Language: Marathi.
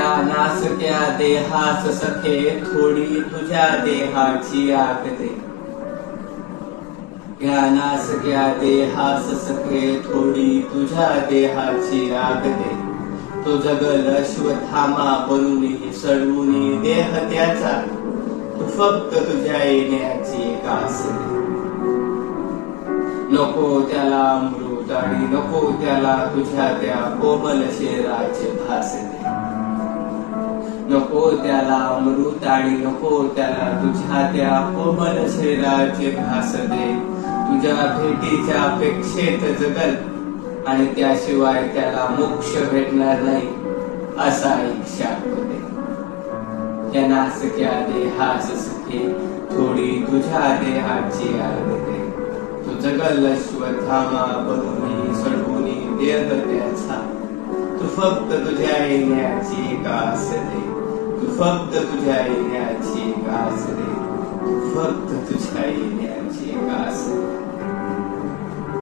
नासक्या देहास सखे थोडी तुझ्या देहाची आग दे या नासक्या देहास सखे थोडी तुझ्या देहाची आग दे तो जगल अश्वथामा बनून सडवून देह त्याचा. तू फक्त तुझ्या येण्याची एक आस नको त्याला अमृत आणि नको त्याला तुझ्या त्या कोमल शेराचे भास दे नको त्याला अमृत आणि नको त्याला तुझ्या त्या कोमल शरीराचे भास दे. तुझ्या भेटीच्या अपेक्षेत जगल आणि त्याशिवाय त्याला मोक्ष भेटणार नाही असा एक शाप दे त्या नासक्या देहास सखे थोडी तुझ्या देहाची आग तू जगल अश्वत्थामा बनून सडवून देत त्याचा. तू फक्त तुझ्या येण्याची एक फक्त तुझ्या येण्याची एक आस दे तू फक्त तुझ्या येण्याची एक आस दे